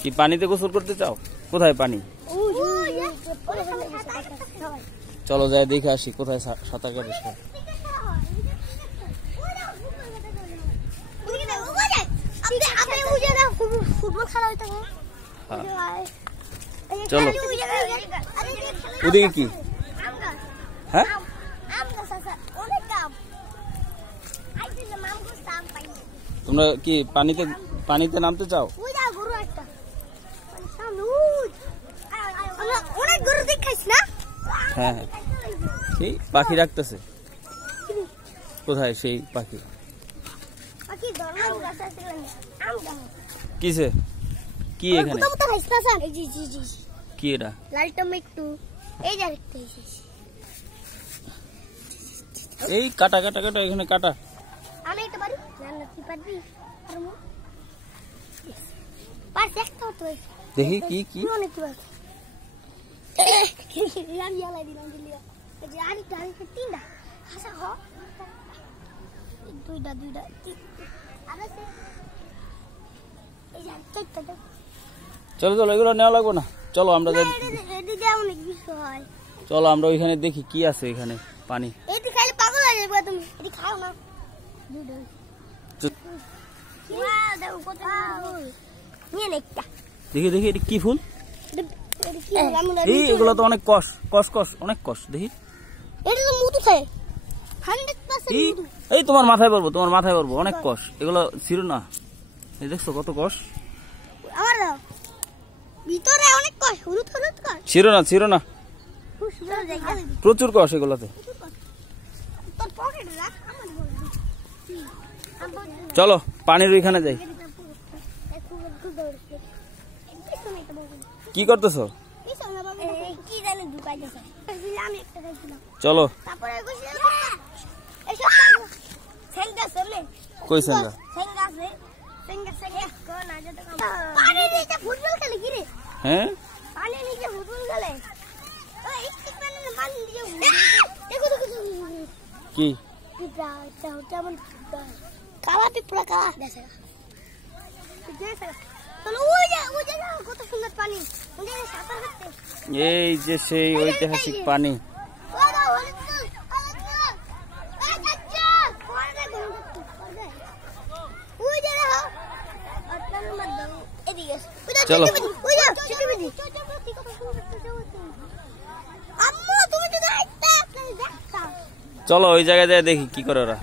কি পানিতে গোসল করতে চাও? কোথায় পানি? চলো যাই দেখে আসি কোথায় সাঁতার কাটে সবাই। চলো ওদিকে কি? হ্যাঁ তোমরা কি পানিতে নামতে চাও? হ্যাঁ এই পাখি রাখতেছে কোথায় সেই পাখি? কিসে কি এখানে কি এটা? এই কাটা কাটা কাটা এখানে কাটা। দেখি কি কি চলো চলো এগুলো নেওয়া লাগবে না। চলো আমরা চলো আমরা ওইখানে দেখি কি আছে এখানে পানি। দেখি দেখি এটা কি ফুল? এই এগুলো তো অনেক কষ কষ কষ অনেক কষ। দেখি এই তোমার মাথায় পড়বো তোমার মাথায় পড়বো অনেক কষ। এগুলো ছিল না এই দেখছো কত কষ? ছিল না ছিল না প্রচুর কষ এগুলোতে। চলো পানির ওইখানে যাই। কি করতেছো? চলো কই সেঙ্গা? হ্যাঁ কি কালা পিঁপড়া কালা এই যে সেই ঐতিহাসিক পানি। চলো চলো ওই জায়গায় যায় দেখি কি করে ওরা।